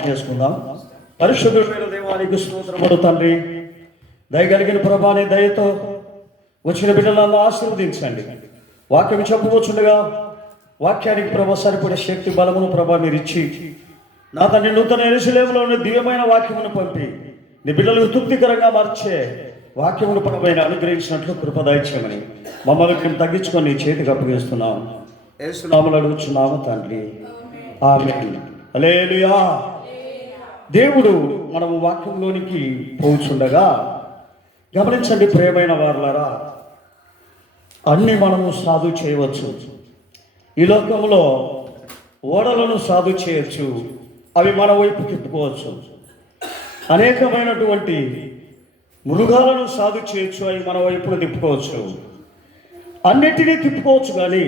ప్రార్థన చేసుకుందాం. పరిశుద్ధుడైన దేవానికి స్తోత్రములు తండ్రి. దయగలిగిన ప్రభాని దయతో వచ్చిన బిడ్డలను ఆశీర్వదించండి. వాక్యం చెప్పవచ్చుండగా వాక్యానికి ప్రభా సరిపడే శక్తి బలమును ప్రభా మీరు ఇచ్చి నా తండ్రి నూతన యెరూషలేములోని దివ్యమైన వాక్యమును పంపి నీ బిడ్డలకు తృప్తికరంగా మార్చే వాక్యమును ప్రభైన అనుగ్రహించినట్లు కృపదాయిచ్చమని మమ్మల్ని మేము తగ్గించుకొని నీ చేతికి అప్పగిస్తున్నాం. యేసునామములో అడుగుచున్నాము తండ్రి, ఆమేన్. హల్లెలూయా. దేవుడు మనము వాక్యంలోనికి పోచుండగా గమనించండి ప్రియమైన వారులారా, అన్ని మనము సాధు చేయవచ్చు. ఈ లోకంలో ఓడలను సాధు చేయొచ్చు, అవి మన వైపు తిప్పుకోవచ్చు. అనేకమైనటువంటి మృగాలను సాధు చేయొచ్చు, అవి మన వైపును తిప్పుకోవచ్చు. అన్నిటినీ తిప్పుకోవచ్చు, కానీ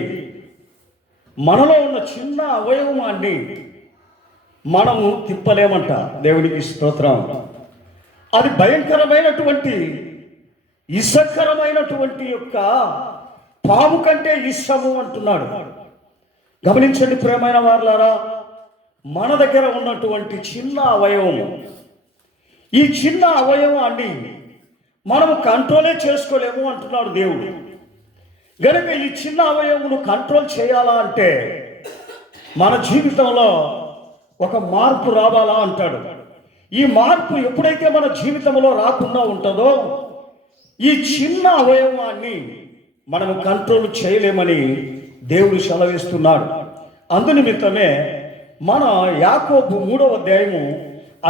మనలో ఉన్న చిన్న అవయవాన్ని మనము తిప్పలేమంట. దేవునికి స్తోత్రం. అది భయంకరమైనటువంటి ఇసకరమైనటువంటి యొక్క పాము కంటే ఇష్టము అంటున్నాడు. గమనించండి ప్రియమైన వారులారా, మన దగ్గర ఉన్నటువంటి చిన్న అవయవము, ఈ చిన్న అవయవాన్ని మనము కంట్రోలే చేసుకోలేము అంటున్నాడు దేవుడు. కనుక ఈ చిన్న అవయవమును కంట్రోల్ చేయాలా అంటే మన జీవితంలో ఒక మార్పు రావాలా అంటాడు. ఈ మార్పు ఎప్పుడైతే మన జీవితంలో రాకుండా ఉంటుందో ఈ చిన్న అవయవాన్ని మనము కంట్రోల్ చేయలేమని దేవుడు సెలవిస్తున్నాడు. అందునిమిత్తమే మన యాకోబు 3వ అధ్యాయము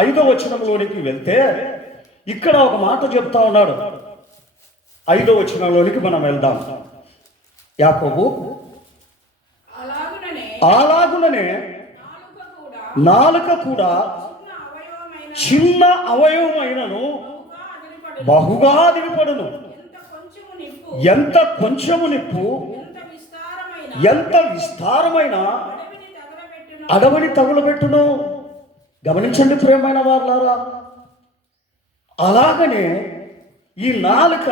5వ వచనంలోనికి వెళ్తే ఇక్కడ ఒక మాట చెప్తా ఉన్నాడు. 5వ వచనంలోనికి మనం వెళ్దాం. యాకోబు అలాగుననే నాలుక కూడా చిన్న అవయవమైనను బహుగా దిగిపడును. ఎంత కొంచెము నిప్పు ఎంత విస్తారమైన అడవిని తగులబెట్టును. గమనించండి ప్రియమైన వారులారా, అలాగనే ఈ నాలుక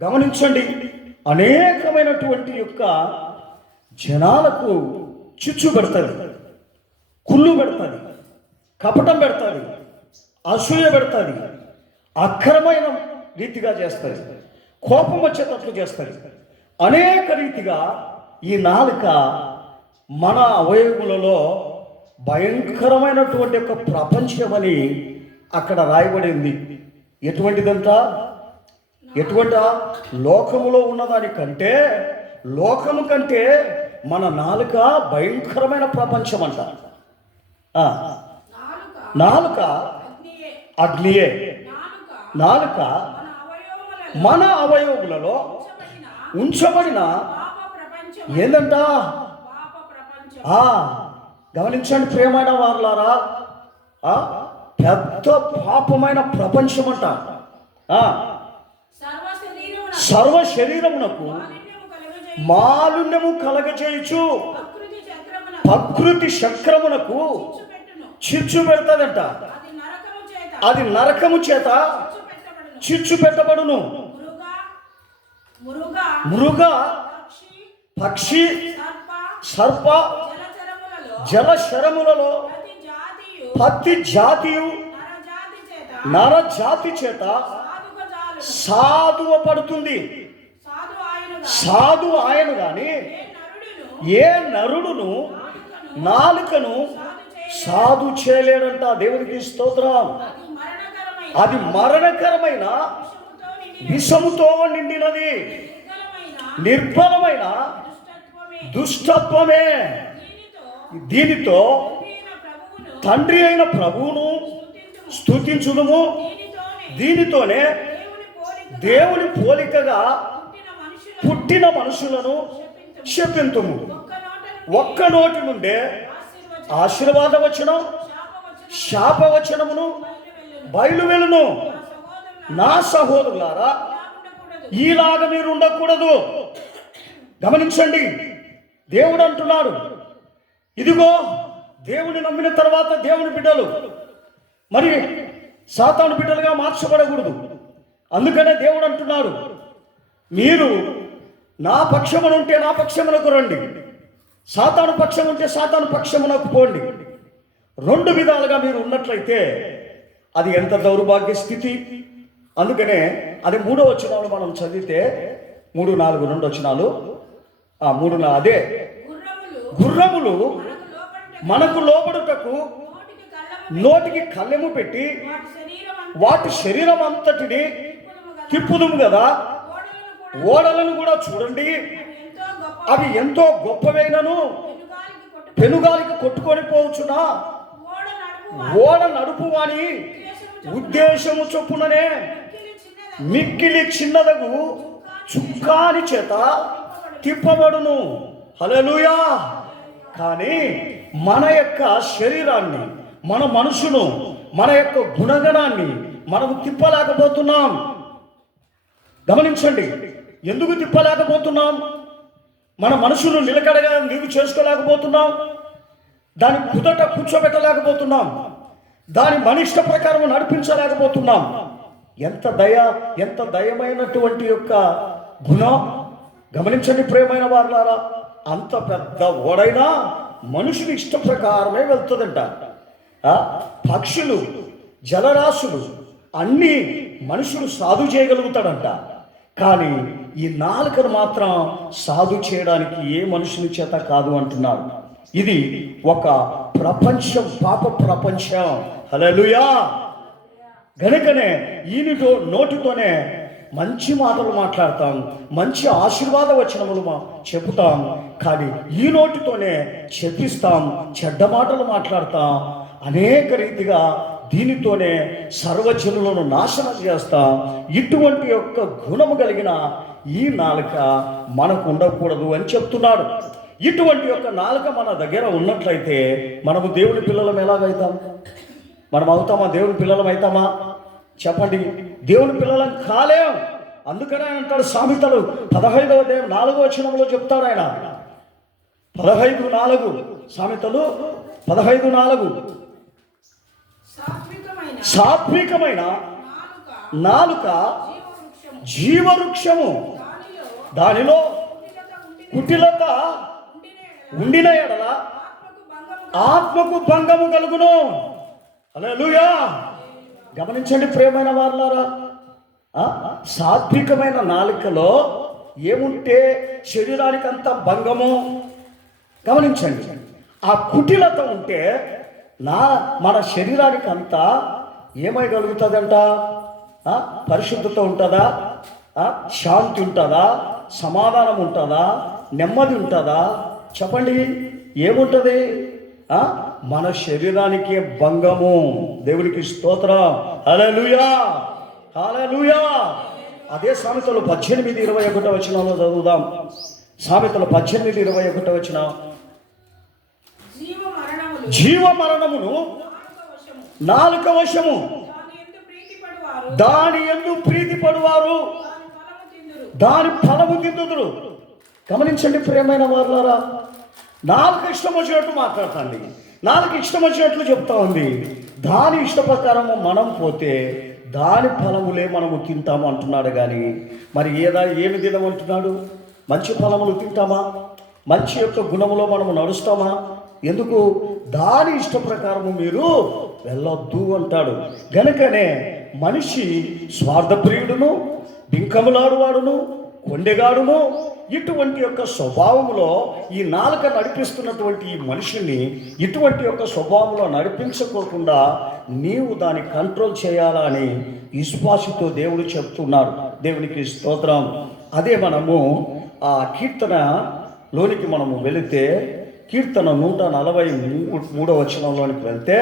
గమనించండి అనేకమైనటువంటి యొక్క జనాలకు చిచ్చు పెడుతుంది, కుళ్ళు పెడుతుంది, కపటం పెడుతుంది, అసూయ పెడుతుంది, అక్రమైన రీతిగా చేస్తుంది, కోపం వచ్చేటట్లు చేస్తుంది. అనేక రీతిగా ఈ నాలుక మన అవయవములలో భయంకరమైనటువంటి ఒక ప్రపంచమని అక్కడ రాయబడింది. ఎటువంటిదంట? ఎటువంటి లోకములో ఉన్నదానికంటే, లోకము కంటే మన నాలుక భయంకరమైన ప్రపంచం అంట. నాలుక అగ్నియే. నాలుక మన అవయవములలో ఉంచబడిన ఏందంట? గమనించండి ప్రియమైన వారులారా, పెద్ద పాపమైన ప్రపంచం అంట. సర్వ శరీరమునకు మాలిన్యము కలగజేయచ్చు, ప్రకృతి చక్రమునకు చిచ్చు పెడతాదంట. అది నరకము చేత చిచ్చు పెట్టబడును. మృగ, పక్షి, సర్ప, జలశరములలో ప్రతి జాతియు నరజాతి చేత సాధువ పడుతుంది. సాధు ఆయన గాని ఏ నరుడును నాలుకను సాధు చేయలేడంట. దేవునికి స్తోత్రం. అది మరణకరమైన విషముతో నిండినది, నిర్బలమైన దుష్టత్వమే. దీనితో తండ్రి అయిన ప్రభువును స్తుతించుదుము, దీనితోనే దేవుని పోలికగా పుట్టిన మనుషులను శపింతుము. ఒక్క నోటి నుండే ఆశీర్వాద వచనం శాపవచనమును బయలువెలును. నా సహోదరులారా, ఈలాగా మీరు ఉండకూడదు. గమనించండి, దేవుడు అంటున్నాడు, ఇదిగో దేవుని నమ్మిన తర్వాత దేవుని బిడ్డలు మరి సాతాను బిడ్డలుగా మార్చబడకూడదు. అందుకనే దేవుడు అంటున్నాడు, మీరు నా పక్షమున ఉంటే నా పక్షమునకు రండి, సాతాను పక్షం ఉంటే సాతాను పక్షమునకు పోండి. రెండు విధాలుగా మీరు ఉన్నట్లయితే అది ఎంత దౌర్భాగ్య స్థితి. అందుకనే అది 3వ వచనంలో మనం చదివితే 3, 4, 2 వచనాలు, 3, అదే గుర్రములు మనకు లోబడుటకు నోటికి కళ్ళెము పెట్టి వాటి శరీరం అంతటిని తిప్పుదుము కదా, ఓడలను కూడా చూడండి, అవి ఎంతో గొప్పవైనను పెనుగాలికి కొట్టుకొని పోవచ్చునా, ఓడ నడుపు వాని ఉద్దేశము చొప్పుననే మిక్కిలి చిన్నదగు చుక్కాని చేత తిప్పబడును. హల్లెలూయా. కానీ మన యొక్క శరీరాన్ని, మన మనసును, మన యొక్క గుణగణాన్ని మనం తిప్పలేకపోతున్నాం. గమనించండి, ఎందుకు తిప్పలేకపోతున్నాం? మన మనసును నిలకడగా నీవు చేసుకోలేకపోతున్నాం, దాని కుదట కూర్చోబెట్టలేకపోతున్నాం, దాని మనిష్ట ప్రకారం నడిపించలేకపోతున్నాం. ఎంత దయమైనటువంటి యొక్క గుణం. గమనించండి ప్రియమైన వారులారా, అంత పెద్ద ఓడైనా మనుషుని ఇష్ట ప్రకారమే వెళ్తుందంట. పక్షులు, జలరాశులు అన్నీ మనుషులు సాధు చేయగలుగుతాడంట. కానీ ఈ నాలుకను మాత్రం సాధు చేయడానికి ఏ మనుషుని చేత కాదు అంటున్నాడు. ఇది ఒక ప్రపంచం, పాప ప్రపంచం. హల్లెలూయా. గనుకనే ఈయనతో నోటితోనే మంచి మాటలు మాట్లాడతాం, మంచి ఆశీర్వాద వచనములు చెబుతాం, కానీ ఈ నోటితోనే చెప్పిస్తాం, చెడ్డ మాటలు మాట్లాడతాం. అనేక రీతిగా దీనితోనే సర్వజనులను నాశనం చేస్తాం. ఇటువంటి యొక్క గుణము కలిగిన ఈ నాలుక మనకు ఉండకూడదు అని చెప్తున్నాడు. ఇటువంటి యొక్క నాలుక మన దగ్గర ఉన్నట్లయితే మనము దేవుని పిల్లలం ఎలాగైతాం? మనం అవుతామా? దేవుని పిల్లలం అవుతామా? చెప్పండి. దేవుని పిల్లలం కాలేం. అందుకనే అంటాడు సామెతలు 15వ అధ్యాయం 4వ వచనంలో చెప్తాడు ఆయన. 15:4 సామెతలు 15:4 సాత్వికమైన నాలుక జీవవృక్షము, దానిలో కుటిలత ఉండిన ఎడల ఆత్మకు భంగము కలుగును. హల్లెలూయా. గమనించండి ప్రియమైన వారులారా, సాత్వికమైన నాలుకలో ఏముంటే శరీరానికి అంత భంగము. గమనించండి, ఆ కుటిలత ఉంటే మన శరీరానికి అంతా ఏమైగలుగుతుందంట? పరిశుద్ధత ఉంటుందా? శాంతి ఉంటుందా? సమాధానం ఉంటుందా? నెమ్మది ఉంటుందా? చెప్పండి, ఏముంటుంది? మన శరీరానికే భంగము. దేవునికి స్తోత్రం. హల్లెలూయా, హల్లెలూయా. అదే సామెతలు 18:21 వచనంలో చదువుదాం. సామెతలు 18:21 వచనం. జీవ మరణమును నాలుక వశము, దాని యందు ప్రీతిపడువారు దాని ఫలము తిందుదురు. గమనించండి ప్రియమైన వారులారా, నాలుగు ఇష్టం వచ్చినట్టు మాట్లాడుతుంది, నాలుగు ఇష్టం వచ్చినట్లు చెప్తా ఉంది. దాని ఇష్ట ప్రకారము మనం పోతే దాని ఫలములే మనము తింటాము అంటున్నాడు. కానీ మరి ఏమి తినమంటున్నాడు? మంచి ఫలములు తింటామా? మంచి యొక్క గుణములో మనము నడుస్తామా? ఎందుకు? దాని ఇష్ట ప్రకారము మీరు వెళ్ళొద్దు అంటాడు. గనుకనే మనిషి స్వార్థప్రియుడును, బింకములాడువాడును, కొండెగాడును, ఇటువంటి యొక్క స్వభావంలో ఈ నాలుక నడిపిస్తున్నటువంటి ఈ మనిషిని ఇటువంటి యొక్క స్వభావంలో నడిపించుకోకుండా నీవు దాన్ని కంట్రోల్ చేయాలా అని విశ్వాసతో దేవుడు చెప్తున్నాడు. దేవునికి స్తోత్రం. అదే మనము ఆ కీర్తనలోనికి మనము వెళితే, కీర్తన 143వ వచనంలోనికి వెళ్తే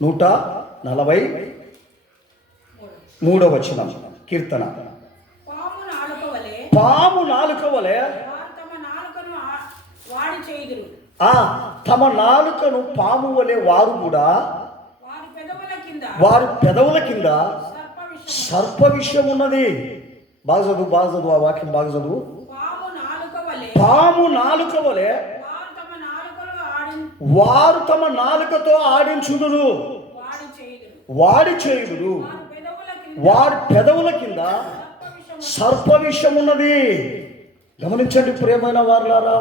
143వ వచనం కీర్తన. పాము నాలుక వలె తమ నాలుకను పాము వలె వారు కూడా వారి పెదవుల కింద సర్ప విషయం ఉన్నది. బాగా చదువు ఆ వాక్యం బాగా చదువు. పాము నాలుక వలె వారు తమ నాలుకతో ఆడించుదురు, వాడి చేయుదురు, వారి పెదవుల కింద సర్ప విషం ఉన్నది. గమనించండి ప్రియమైన వారులారా,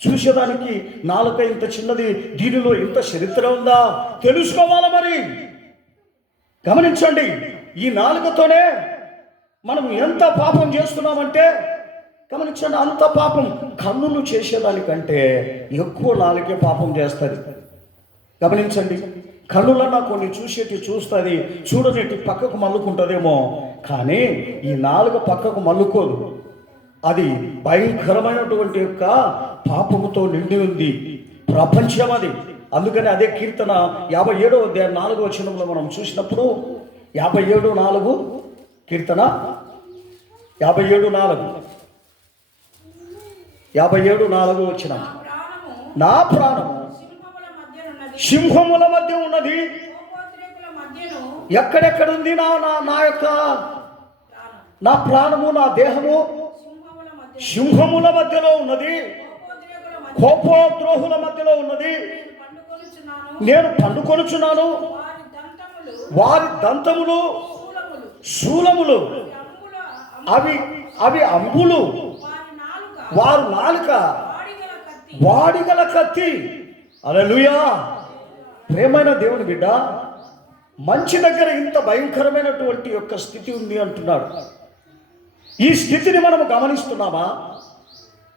చూసేదానికి నాలుక ఇంత చిన్నది, దీనిలో ఇంత చరిత్ర ఉందా తెలుసుకోవాలా మరి. గమనించండి, ఈ నాలుకతోనే మనం ఎంత పాపం చేస్తున్నామంటే గమనించండి, అంత పాపం కన్నులు చేసేదానికంటే ఎక్కువ నాలుకే పాపం చేస్తుంది. గమనించండి, కన్నులన్నా కొన్ని చూసేటి చూస్తుంది, చూడనేటి పక్కకు మల్లుకుంటుందేమో, కానీ ఈ నాలుక పక్కకు మల్లుకోదు. అది భయంకరమైనటువంటి యొక్క పాపముతో నిండి ఉంది ప్రపంచం అది. అందుకని అదే కీర్తన 57వ అధ్యాయం 4వ వచనంలో మనం చూసినప్పుడు 57:4 కీర్తన 57:4 వచ్చిన, నా ప్రాణము సింహముల మధ్య ఉన్నది. ఎక్కడెక్కడుంది నా యొక్క నా ప్రాణము, నా దేహము సింహముల మధ్యలో ఉన్నది, కోపోద్రోహుల మధ్యలో ఉన్నది. నేను పండుకొనుచున్నాను, వారి దంతములు శూలములు, అవి అంబులు, వారు నాలుక వాడిగల కత్తి. హల్లెలూయా. ప్రేమైన దేవుని బిడ్డ, మంచి దగ్గర ఇంత భయంకరమైనటువంటి యొక్క స్థితి ఉంది అంటున్నాడు. ఈ స్థితిని మనము గమనిస్తున్నామా?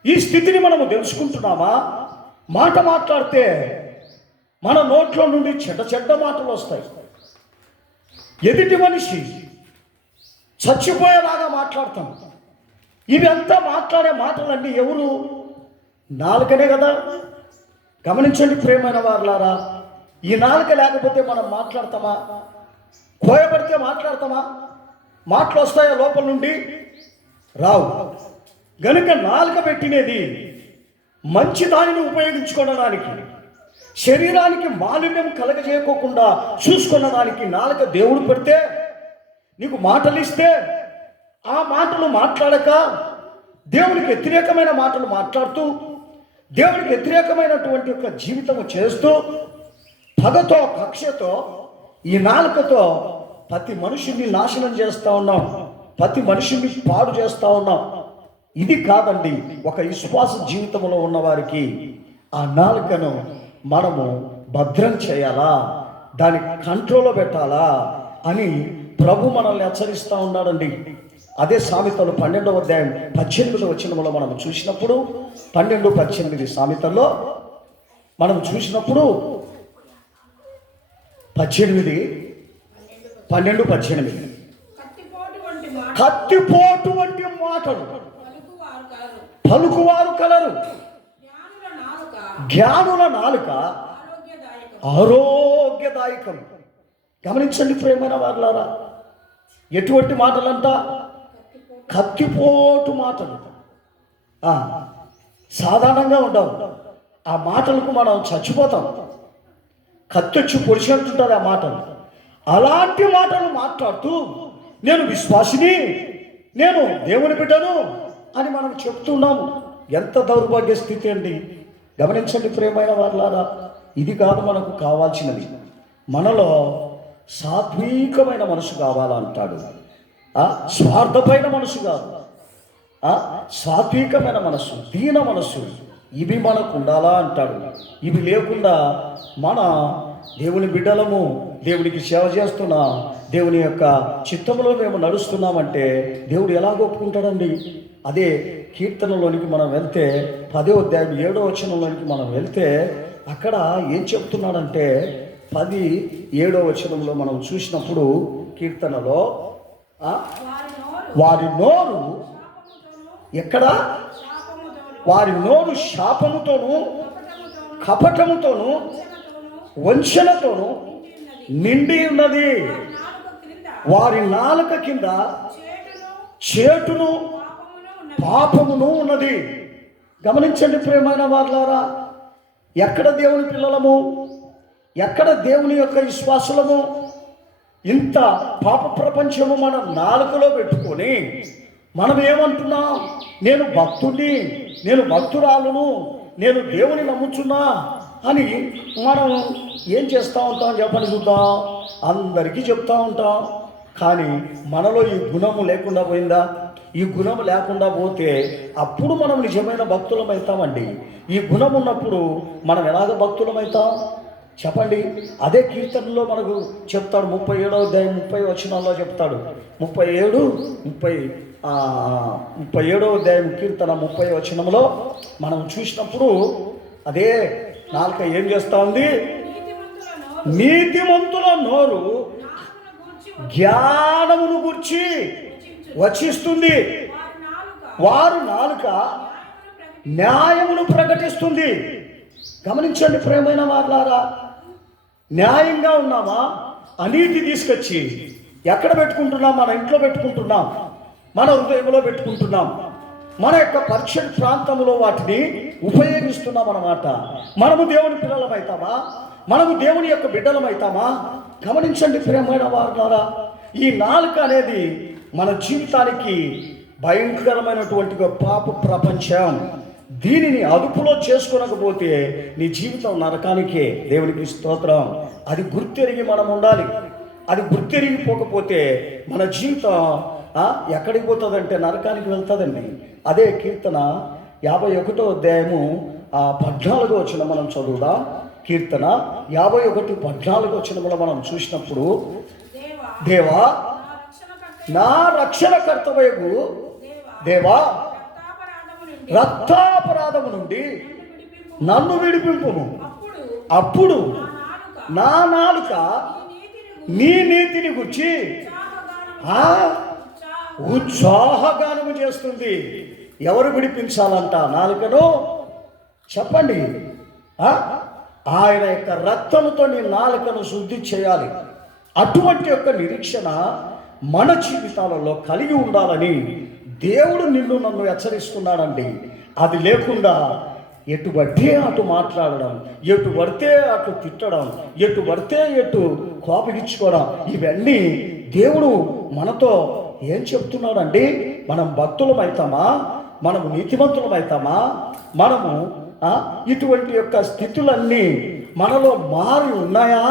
ఈ స్థితిని మనము తెలుసుకుంటున్నామా? మాట మాట్లాడితే మన నోట్లో నుండి చెడ్డ మాటలు వస్తాయి. ఎదుటి మనిషి చచ్చిపోయేలాగా మాట్లాడతాం. ఇవి అంతా మాట్లాడే మాటలన్నీ ఎవరు? నాలుకనే కదా. గమనించండి ప్రియమైన వారులారా, ఈ నాలుక లేకపోతే మనం మాట్లాడతామా? కోయబడితే మాట్లాడతామా? మాటలు వస్తాయా లోపల నుండి? రావు. గనుక నాలుక పెట్టినది మంచి దానిని ఉపయోగించుకోవడానికి, శరీరానికి మాలిన్యం కలగజేయకోకుండా చూసుకున్నదానికి నాలుక దేవుడు పెడితే, నీకు మాటలు ఇస్తే ఆ మాటలు మాట్లాడక దేవునికి వ్యతిరేకమైన మాటలు మాట్లాడుతూ దేవునికి వ్యతిరేకమైనటువంటి యొక్క జీవితము చేస్తూ పగతో కక్షతో ఈ నాలుకతో ప్రతి మనుషుల్ని నాశనం చేస్తూ ఉన్నాం, ప్రతి మనుషుల్ని పాడు చేస్తూ ఉన్నాం. ఇది కాదండి ఒక విశ్వాస జీవితంలో ఉన్నవారికి. ఆ నాలుకను మనము భద్రం చేయాలా, దాని కంట్రోల్లో పెట్టాలా అని ప్రభు మనల్ని హెచ్చరిస్తూ ఉన్నాడండి. అదే సామెతలు 12వ అధ్యాయం 18వ వచనంలో మనం చూసినప్పుడు, 12-18 సామెతల్లో మనం చూసినప్పుడు 12-18 కత్తిపోటు వంటి మాటలు పలుకువారు కలరు, జ్ఞానుల నాలుక ఆరోగ్యదాయకం. గమనించండి ప్రియమైన వారులారా, ఎటువంటి మాటలంట? కత్తిపోటు మాటలు. సాధారణంగా ఉండవు ఆ మాటలకు, మనం చచ్చిపోతాం. కత్తొచ్చి పొడిచినట్టుంటుంది ఆ మాటలు. అలాంటి మాటలు మాట్లాడుతూ నేను విశ్వాసిని, నేను దేవుని బిడ్డను అని మనం చెప్తున్నాము. ఎంత దౌర్భాగ్య స్థితి అండి. గమనించండి ప్రియమైన వారులారా, ఇది కాదు మనకు కావాల్సినది. మనలో సాత్వికమైన మనసు కావాలంటాడు. స్వార్థమైన మనసు కాదు, సాత్వికమైన మనసు, దీన మనసు, ఇవి మనకు ఉండాలా అంటాడు. ఇవి లేకుండా మన దేవుని బిడ్డలము, దేవునికి సేవ చేస్తున్నా, దేవుని యొక్క చిత్తంలో మేము నడుస్తున్నామంటే దేవుడు ఎలా ఒప్పుకుంటాడండి? అదే కీర్తనలోనికి మనం వెళ్తే 10వ అధ్యాయం 7వ వచనంలోనికి మనం వెళ్తే అక్కడ ఏం చెప్తున్నాడంటే 10:7వ వచనంలో మనం చూసినప్పుడు కీర్తనలో వారి నోరు ఎక్కడ? వారి నోరు శాపముతోను కపటముతోను వంచనతోను నిండి ఉన్నది. వారి నాలుక కింద చేటును పాపమును ఉన్నది. గమనించండి ప్రియమైన వారులారా, ఎక్కడ దేవుని పిల్లలము, ఎక్కడ దేవుని యొక్క విశ్వాసులము? ఇంత పాప ప్రపంచము మన నాలుకలో పెట్టుకొని మనం ఏమంటున్నాం? నేను భక్తుడిని, నేను భక్తురాలును, నేను దేవుని నమ్ముచున్నా అని మనం ఏం చేస్తూ ఉంటాం చెప్పని చూద్దాం. అందరికీ చెప్తూ ఉంటాం, కానీ మనలో ఈ గుణము లేకుండా పోయిందా? ఈ గుణం లేకుండా పోతే అప్పుడు మనం నిజమైన భక్తులం అవుతామండి. ఈ గుణం ఉన్నప్పుడు మనం ఎలాగ భక్తులం అవుతాం చెప్పండి. అదే కీర్తనలో మనకు చెప్తాడు, 37వ అధ్యాయం 30 వచనాల్లో చెప్తాడు. 37వ అధ్యాయం కీర్తన 30 వచనంలో మనం చూసినప్పుడు అదే నాలుక ఏం చేస్తా ఉంది? నీతిమంతుల నోరు జ్ఞానమును గూర్చి వచిస్తుంది, వారు నాలుక న్యాయమును ప్రకటిస్తుంది. గమనించండి ప్రియమైన వారులారా, న్యాయంగా ఉన్నామా? అనీతి తీసుకొచ్చి ఎక్కడ పెట్టుకుంటున్నాం? మన ఇంట్లో పెట్టుకుంటున్నాం, మన హృదయంలో పెట్టుకుంటున్నాం, మన యొక్క పరిషత్ ప్రాంతంలో వాటిని ఉపయోగిస్తున్నాం అన్నమాట. మనము దేవుని పిల్లలమవుతామా? మనము దేవుని యొక్క బిడ్డలమవుతామా? గమనించండి ప్రియమైన వారులారా, ఈ నాలుక అనేది మన జీవితానికి భయంకరమైనటువంటి పాప ప్రపంచం. దీనిని అదుపులో చేసుకోనకపోతే నీ జీవితం నరకానికే. దేవునికి స్తోత్రం. అది గుర్తెరిగి మనం ఉండాలి. అది గుర్తెరిగిపోకపోతే మన జీవితం ఎక్కడికి పోతుందంటే నరకానికి వెళ్తుందండి. అదే కీర్తన 51వ అధ్యాయము 14వ వచనం మనం చదువుదాం. కీర్తన 51:14 వచనంలో మనం చూసినప్పుడు, దేవా నా రక్షణకర్తవగు దేవా, రక్తాపరాధము నుండి నన్ను విడిపింపుము. అప్పుడు నా నాలుక నీ నీతిని గురించి ఉత్సాహగానము చేస్తుంది. ఎవరు విడిపించాలంట నాలుకను? చెప్పండి. ఆయన యొక్క రక్తముతో నీ నాలుకను శుద్ధి చేయాలి. అటువంటి యొక్క నిరీక్షణ మన జీవితాలలో కలిగి ఉండాలని దేవుడు నిన్ను నన్ను హెచ్చరిస్తున్నాడండి. అది లేకుండా ఎటు పడితే అటు మాట్లాడడం, ఎటు పడితే అటు తిట్టడం, ఎటు పడితే ఎటు కోపగించుకోవడం, ఇవన్నీ దేవుడు మనతో ఏం చెప్తున్నాడండి? మనం భక్తులం అవుతామా? మనము నీతిమంతులం అవుతామా? మనము ఇటువంటి యొక్క స్థితులన్నీ మనలో మారి ఉన్నాయా?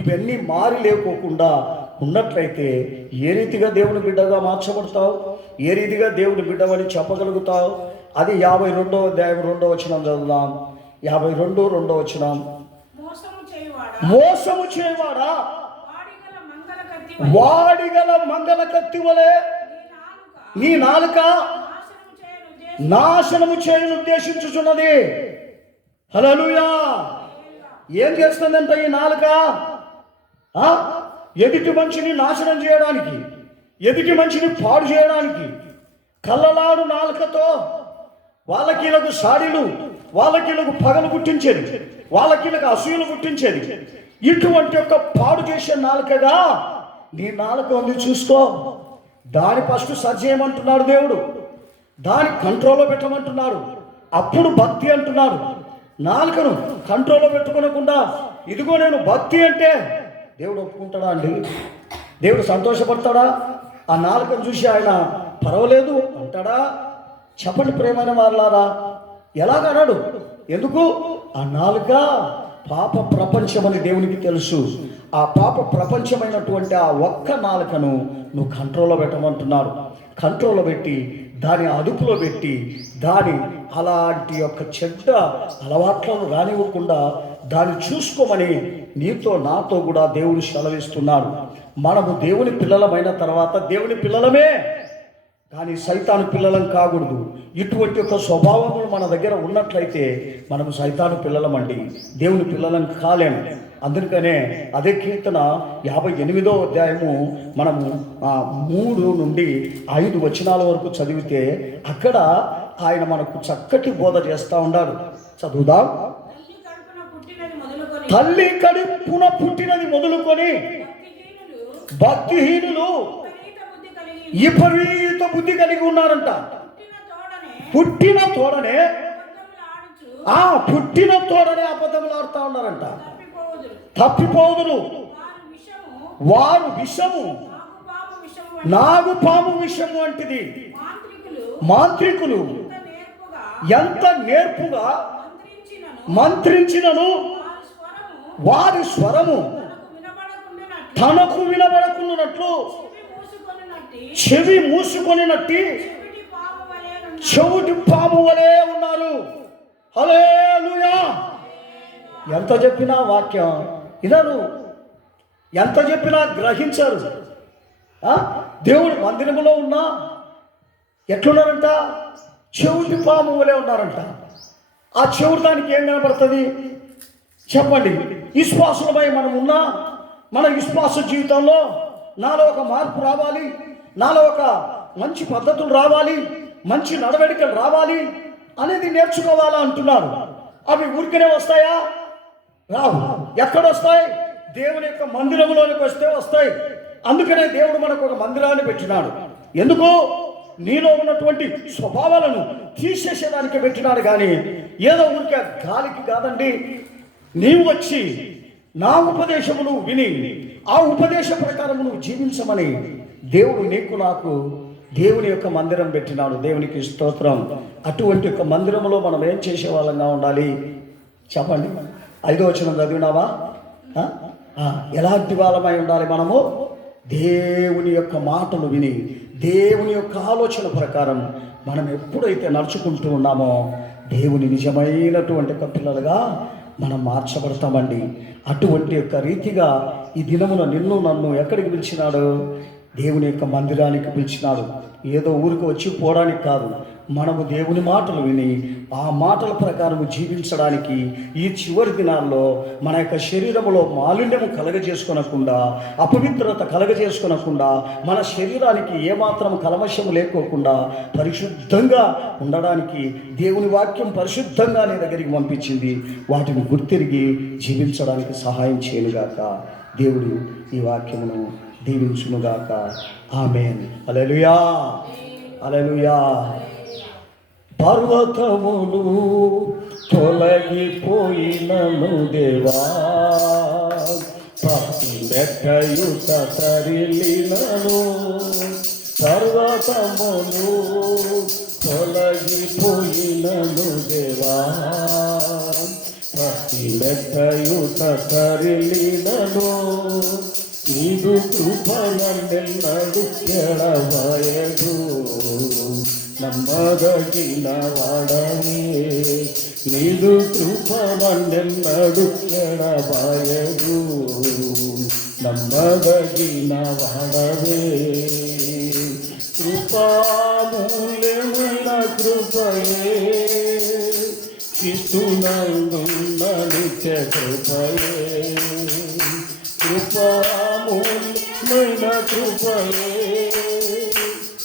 ఇవన్నీ మారి లేకోకుండా ఉన్నట్లయితే ఏ రీతిగా దేవుని బిడ్డగా మార్చబడతావు? ఏ రీతిగా దేవుని బిడ్డవని చెప్పగలుగుతావు? అది 52వ అధ్యాయం 2వ వచనం చదువుదాం. 52:2 వచనం. మోసము చేయవాడా, వాడిగల మంగళ కత్తి వలె నీ నాలుక నాశనము చేయను ఉద్దేశించుచున్నది. హల్లెలూయా. ఏం చేస్తుందంట ఈ నాలుక? ఎదుటి మనిషిని నాశనం చేయడానికి, ఎదుటి మనిషిని పాడు చేయడానికి, కళ్ళలాడు నాలుకతో వాళ్ళకీలకు సాడీలు, వాళ్ళకీలకు పగలు పుట్టించేది, వాళ్ళకీలకు అసూయలు పుట్టించేది. ఇటువంటి యొక్క పాడు చేసే నాలుకగా నీ నాలుక ఉంది, చూసుకో. దాని ఫస్ట్ సరి చేయమంటున్నాడు దేవుడు, దాని కంట్రోల్లో పెట్టమంటున్నాడు. అప్పుడు భక్తి అంటున్నాడు. నాలుకను కంట్రోల్లో పెట్టుకోనకుండా ఇదిగో నేను భక్తి అంటే దేవుడు ఒప్పుకుంటాడా అండి? దేవుడు సంతోషపడతాడా? ఆ నాలుకను చూసి ఆయన పర్వాలేదు అంటాడా? చెప్పండి ప్రేమైన వారులారా. ఎలాగన్నాడు? ఎందుకు? ఆ నాలుక పాప ప్రపంచమని దేవునికి తెలుసు. ఆ పాప ప్రపంచమైనటువంటి ఆ ఒక్క నాలుకను నువ్వు కంట్రోల్లో పెట్టమంటున్నాడు. కంట్రోల్లో పెట్టి, దాని అదుపులో పెట్టి, దాని అలాంటి యొక్క చెడ్డ అలవాట్లను రానివ్వకుండా దాన్ని చూసుకోమని నీతో నాతో కూడా దేవుడు సెలవిస్తున్నాడు. మనము దేవుని పిల్లలమైన తర్వాత దేవుని పిల్లలమే, కానీ సైతాను పిల్లలం కాకూడదు. ఇటువంటి యొక్క స్వభావములు మన దగ్గర ఉన్నట్లయితే మనము సైతాను పిల్లలమండి, దేవుని పిల్లలం కాలేము. అందుకనే అదే కీర్తన 58వ అధ్యాయము మనము 3 నుండి 5 వచనాల వరకు చదివితే అక్కడ ఆయన మనకు చక్కటి బోధ చేస్తూ ఉన్నాడు. చదువుదాం. తల్లి కడుపున పుట్టినది మొదలుకొని భక్తిహీనులు విపరీత బుద్ధి కలిగి ఉన్నారంట. పుట్టిన తోడనే అబద్ధములు ఆడుతూ ఉన్నారంట. తప్పిపోదురు. వారు విషము నాగుపాము విషము వంటిది. మాంత్రికులు ఎంత నేర్పుగా మంత్రించినను వారి స్వరము తనకు వినబడకున్నట్లు చెవి మూసుకొనినట్టి చెవిటి పాము వలె ఉన్నారు. హల్లెలూయా. ఎంత చెప్పినా వాక్యం వినరు, ఎంత చెప్పినా గ్రహించరు. దేవుడు మందిరములో ఉన్నా ఎట్లున్నారంట? చెవిటి పాము వలె ఉన్నారంట. ఆ చెవుడు దానికి ఏం కనబడుతుంది చెప్పండి? విశ్వాసులమై మనం ఉన్నా మన విశ్వాస జీవితంలో నాలో ఒక మార్పు రావాలి, నాలో ఒక మంచి పద్ధతులు రావాలి, మంచి నడవడికలు రావాలి అనేది నేర్చుకోవాలా అంటున్నారు. అవి ఊరికనే వస్తాయా? రావు. ఎక్కడొస్తాయి? దేవుని యొక్క మందిరంలోనికి వస్తే వస్తాయి. అందుకనే దేవుడు మనకు ఒక మందిరాన్ని పెట్టినాడు. ఎందుకు? నీలో ఉన్నటువంటి స్వభావాలను తీసేసేదానికి పెట్టినాడు, కానీ ఏదో ఊరికే గాలికి కాదండి. నీవు వచ్చి నా ఉపదేశమును విని ఆ ఉపదేశ ప్రకారము నువ్వు జీవించమని దేవుడు నీకు నాకు దేవుని యొక్క మందిరం పెట్టినాడు. దేవునికి స్తోత్రం. అటువంటి యొక్క మందిరంలో మనం ఏం చేసే వాళ్ళంగా ఉండాలి చెప్పండి? 5వ వచనం చదివినావా? ఎలాంటి వాళ్ళమై ఉండాలి మనము? దేవుని యొక్క మాటలు విని దేవుని యొక్క ఆలోచన ప్రకారం మనం ఎప్పుడైతే నడుచుకుంటూ ఉన్నామో దేవుని నిజమైనటువంటి పిల్లలుగా మనం మార్చబడతామండి. అటువంటి యొక్క రీతిగా ఈ దినమున నిన్ను నన్ను ఎక్కడికి పిలిచినాడు? దేవుని యొక్క మందిరానికి పిలిచినాడు. ఏదో ఊరికి వచ్చి పోవడానికి కాదు. మనము దేవుని మాటలు విని ఆ మాటల ప్రకారం జీవించడానికి ఈ చివరి దినాల్లో మన యొక్క శరీరములో మాలిన్యము కలగజేసుకొనకుండా, అపవిత్రత కలగజేసుకొనకుండా, మన శరీరానికి ఏమాత్రం కల్మషము లేకోకుండా పరిశుద్ధంగా ఉండడానికి దేవుని వాక్యం పరిశుద్ధంగా నీ దగ్గరికి పంపించింది. వాటిని గుర్తిరిగి జీవించడానికి సహాయం చేయనుగాక. దేవుడు ఈ వాక్యమును దీవించునుగాక. ఆమేన్. హల్లెలూయా, హల్లెలూయా. పర్వతములు తొలగిపోయినను దేవా, ప్రతి మెట్టయు తరిలినను. పర్వతములు తొలగిపోయినను దేవా, ప్రతి మెట్టయు తరిలినను. నీదు కృపనెన్నడు ఎడబాయదు, నమ్మదగిన వాడవే. నీదు కృపనెన్నడు ఎడబాయదు, నమ్మదగిన వాడవే. కృపామూల్యమైన కృపయే, క్రీస్తునందున్న నిత్య కృపయే. కృపామూల్యమైన కృపయే,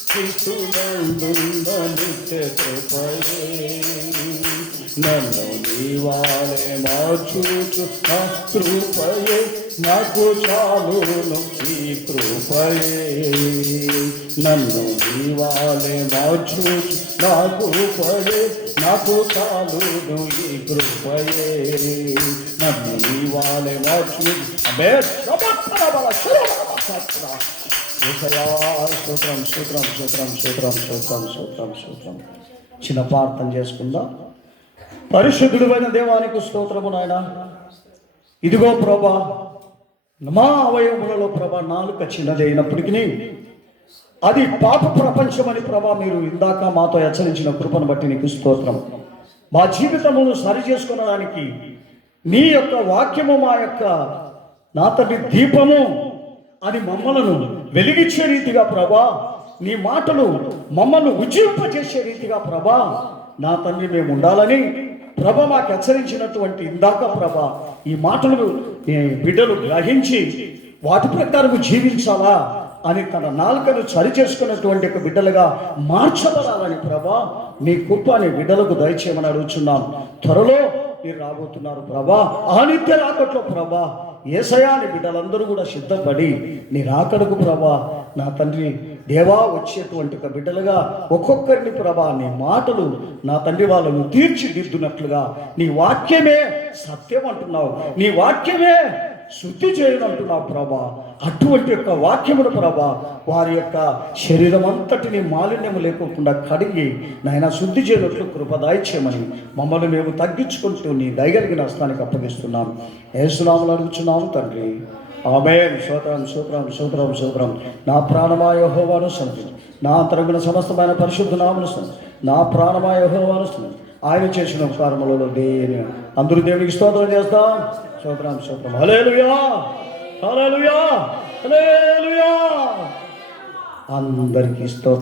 క్రీస్తునందున్న నిత్య కృపయే. నన్ను నీవాలే మార్చుచు నా కృపయే, నాకు చాలును ఈ కృపయే. నన్ను నీవాలే మార్చుచు నా కృపయే, నాకు చాలును ఈ కృపయే. నన్ను నీవాలే మార్చు. చిన్న ప్రార్థన చేసుకుందాం. పరిశుద్ధుడైన దేవానికి స్తోత్రము నాయన. ఇదిగో ప్రభా, మా అవయవములలో ప్రభా నాలుక చిన్నది అయినప్పటికీ అది పాప ప్రపంచమని ప్రభా మీరు ఇందాక మాతో హెచ్చరించిన కృపను బట్టి నీకు స్తోత్రం. మా జీవితమును సరి చేసుకోవడానికి నీ యొక్క వాక్యము మా యొక్క నా తండ్రి దీపము అది మమ్మలను వెలిగించే రీతిగా ప్రభా, నీ మాటలు మమ్మల్ని ఉజ్జీవింపజేసే రీతిగా ప్రభా నా తండ్రి మేము ఉండాలని ప్రభ మాకు హెచ్చరించినటువంటి ఇందాక ప్రభ ఈ మాటలు బిడ్డలు గ్రహించి వాటి ప్రకారం జీవించాలా అని తన నాలుకను సరి చేసుకున్నటువంటి ఒక బిడ్డలుగా మార్చబడాలని ప్రభా నీ కృప నీ బిడ్డలకు దయచేయమని అడుగుచున్నాం. త్వరలో మీరు రాబోతున్నారు ప్రభా. ఆ నిత్య రాకట్లో ప్రభా యేసయ్యా నీ బిడ్డలందరూ కూడా సిద్ధపడి నీ రాకడకు ప్రభా నా తండ్రి దేవా వచ్చేటువంటి ఒక బిడ్డలుగా ఒక్కొక్కరిని ప్రభా నీ మాటలు నా తండ్రి వాళ్ళను తీర్చిదిద్దునట్లుగా నీ వాక్యమే సత్యం అంటున్నావు, నీ వాక్యమే శుద్ధి చేయనంటున్నావు ప్రభా. అటువంటి యొక్క వాక్యమును ప్రభా వారి యొక్క శరీరం అంతటిని మాలిన్యము లేకుండా కడిగి నాయన శుద్ధి చేయనట్లు కృపదాయిచ్యమని మమ్మల్ని మేము తగ్గించుకుంటూ నీ దయగలిగిన హస్తానికి అప్పగిస్తున్నాం. యేసు నామములో అడుగుచున్నాము తండ్రి, ఆమేన్. స్తోత్రం స్తోత్రం స్తోత్రం స్తోత్రం. నా ప్రాణమా యెహోవాను స్తుతించు, నా అంతరంగన సమస్తమైన పరిశుద్ధ నామమును స్తుతించు. నా ప్రాణమా యెహోవాను స్తుతించు, ఆయన చేసిన ఉపకారములలో దేని అందరూ దేవునికి స్తోత్రం చేస్తాం. స్తోత్రం స్తోత్రం. హల్లెలూయా హల్లెలూయా హల్లెలూయా. అందరికీ స్తోత్రం.